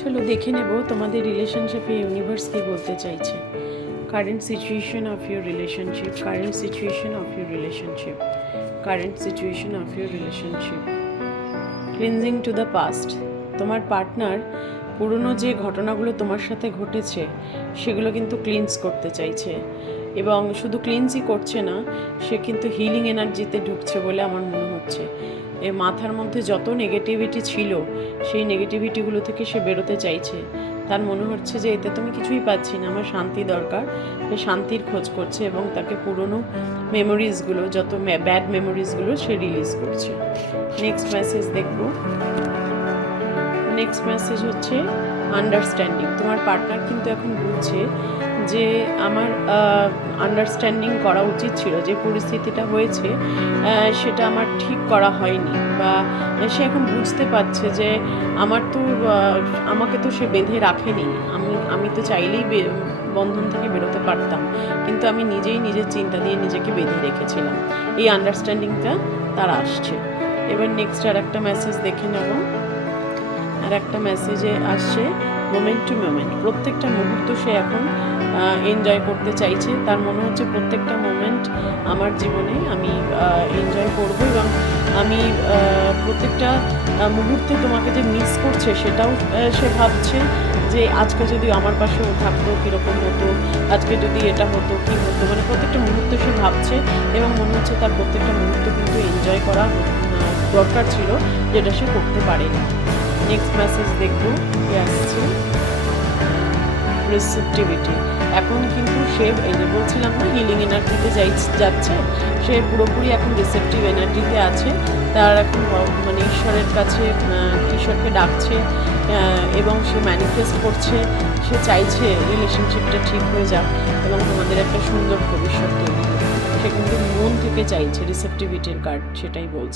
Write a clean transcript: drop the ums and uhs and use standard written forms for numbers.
চলো দেখে নেব তোমাদের রিলেশনশিপে ইউনিভার্স কি বলতে চাইছে। Current situation of your relationship, current situation of your relationship, current situation of your relationship. Cleansing to the past. তোমার পার্টনার পুরনো যে ঘটনাগুলো তোমার সাথে ঘটেছে সেগুলো কিন্তু ক্লিনজ করতে চাইছে, এবং শুধু ক্লিনজই করছে না, সে কিন্তু হিলিং এনার্জিতে ঢুকছে বলে আমার মনে হচ্ছে। এ মাথার মধ্যে যত নেগেটিভিটি ছিল সেই নেগেটিভিটিগুলো থেকে সে বেরোতে চাইছে। তার মনে হচ্ছে যে এতে তুমি কিছুই পাচ্ছি না, আমার শান্তি দরকার। সে শান্তির খোঁজ করছে এবং তাকে পুরনো মেমোরিজগুলো, যত ব্যাড মেমোরিজগুলো সে রিলিজ করছে। নেক্সট মেসেজ দেখব। নেক্সট মেসেজ হচ্ছে আন্ডারস্ট্যান্ডিং। তোমার পার্টনার কিন্তু এখন বুঝছে যে আমার আন্ডারস্ট্যান্ডিং করা উচিত ছিল, যে পরিস্থিতিটা হয়েছে সেটা আমার ঠিক করা হয়নি, বা সে এখন বুঝতে পারছে যে আমাকে তো সে বেঁধে রাখেনি। আমি তো চাইলেই বন্ধন থেকে বেরোতে পারতাম, কিন্তু আমি নিজেই নিজের চিন্তা দিয়ে নিজেকে বেঁধে রেখেছিলাম। এই আন্ডারস্ট্যান্ডিংটা তার আসছে। এবার নেক্সট আর একটা মেসেজ দেখে নেব। আর একটা মেসেজে আসছে মোমেন্ট টু মোমেন্ট। প্রত্যেকটা মুহূর্ত সে এখন এনজয় করতে চাইছে। তার মনে হচ্ছে প্রত্যেকটা মোমেন্ট আমার জীবনে আমি এনজয় করব, এবং আমি প্রত্যেকটা মুহূর্তে তোমাকে যে মিস করছে সেটাও সে ভাবছে যে আজকে যদি আমার পাশেও থাকতো কীরকম হতো, আজকে যদি এটা হতো কী হতো। মানে প্রত্যেকটা মুহূর্ত সে ভাবছে, এবং মনে হচ্ছে তার প্রত্যেকটা মুহূর্ত কিন্তু এনজয় করা দরকার ছিল, যেটা সে করতে পারেনি। নেক্সট মেসেজ দেখবো কি আসছে। রিসেপটিভিটি। এখন কিন্তু সে এই যে বলছিলাম না, হিলিং এনার্জিতে যাচ্ছে, সে পুরোপুরি এখন রিসেপটিভ এনার্জিতে আছে। তার এখন মানে ঈশ্বরের কাছে, ঈশ্বরকে ডাকছে, এবং সে ম্যানিফেস্ট করছে। সে চাইছে রিলেশনশিপটা ঠিক হয়ে যাক এবং তোমাদের একটা সুন্দর ভবিষ্যৎ তৈরি হোক। সে কিন্তু মন থেকে চাইছে। রিসেপটিভিটির কার্ড সেটাই বলছে।